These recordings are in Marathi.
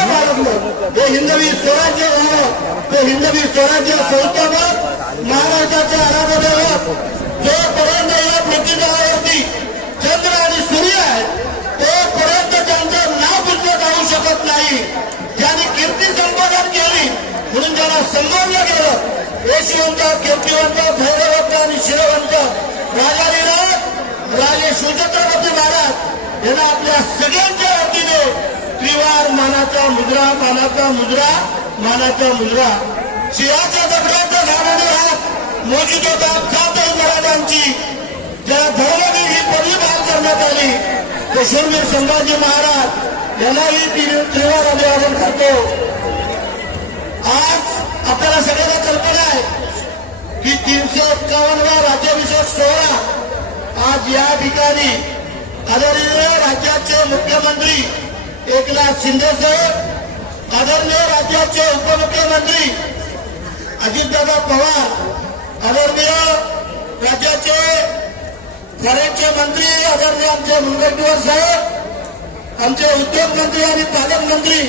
संस्था बाळगलं हे हिंदवी स्वराज्य झालं ते हिंदवी स्वराज्य संस्थापक महाराष्ट्राचे आराधनावर जोपर्यंत या पृथ्वीतलावरती चंद्र आणि सूर्य आहेत तोपर्यंत त्यांचं नाव बुजलं जाऊ शकत नाही. ज्यांनी कीर्ती संपादन केली म्हणून ज्याला संबोधलं गेलं यशवंत कीर्तिवंत भैरवंत आणि शिरवंत राजा राजालीनाथ राजे शिवछत्रपती महाराज मानाचा मुद्रा मानाचा मुजरा मानाचा मुद्रा सिंहाच्या दगडात घालवणे हात मोजित होता सातही महाराजांची ज्या धर्मने ही पदवी बहाल करण्यात आली ते शूरवीर संभाजी महाराज यांनाही त्रिवार अभिवादन करतो. आज आपल्याला सगळ्यांना कल्पना आहे की तीनशे एक्कावन्नवा राज्याभिषेक सोहळा आज या ठिकाणी आदरणीय राज्याचे मुख्यमंत्री एकनाथ शिंदे साहेब आदरणीय राज्याचे उपमुख्यमंत्री अजितदादा पवार आदरणीय राज्याचे फॉरेनचे मंत्री आदरणीय आमचे मुनगंटीवार साहेब आमचे उद्योग मंत्री आणि पालकमंत्री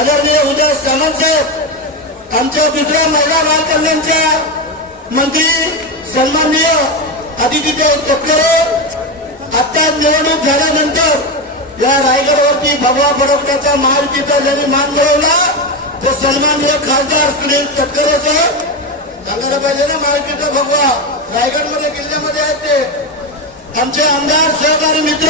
आदरणीय उदय सामंत साहेब आमच्या दुसऱ्या महिला बालकल्याणच्या मंत्री सन्माननीय आदित्य तटकरे आता निवडणूक झाल्यानंतर या रायगडवरती भगवा फडकण्याचा महायुतीचा ज्यांनी मान मिळवला. ते सन्माननीय खासदार सुनील तटकरे सांगायला पाहिजे ना महायुतीचा भगवा. रायगडमध्ये किल्ल्यामध्ये आहेत ते. आमचे आमदार सहकारी मित्र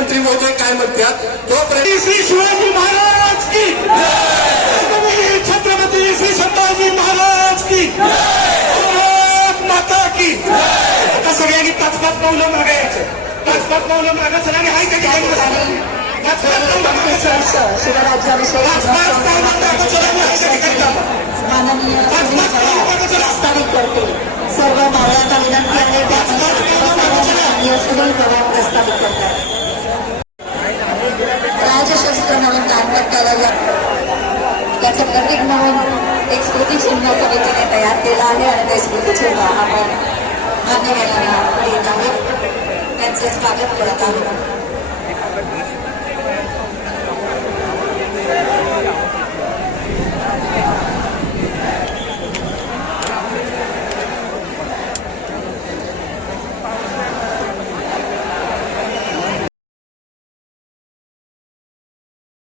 मुख्यमंत्री महोदय काय म्हणतात तो श्री शिवाजी महाराज की छत्रपती छत्रपती श्री संभाजी महाराज की माता की आता सगळ्यांनी पाच पाच पावलं मागायचं पाच पाच पावलं मागा सगळ्यांनी हाय का ठिकाणी बसायला? पाच पाच पावलं मागा सगळ्यांनी हाय का ठिकाणी. माननीय. प्रस्तावित करते सर्व मावळ्यांना दानपट्ट्याला या- प्रतीक म्हणून एक स्मृतिचिन्ह समितीने तयार केलं आहे आणि ते स्मृतिचिन्ह आपण मान्यवरांना देत आहोत. त्यांचं स्वागत करत आहोत.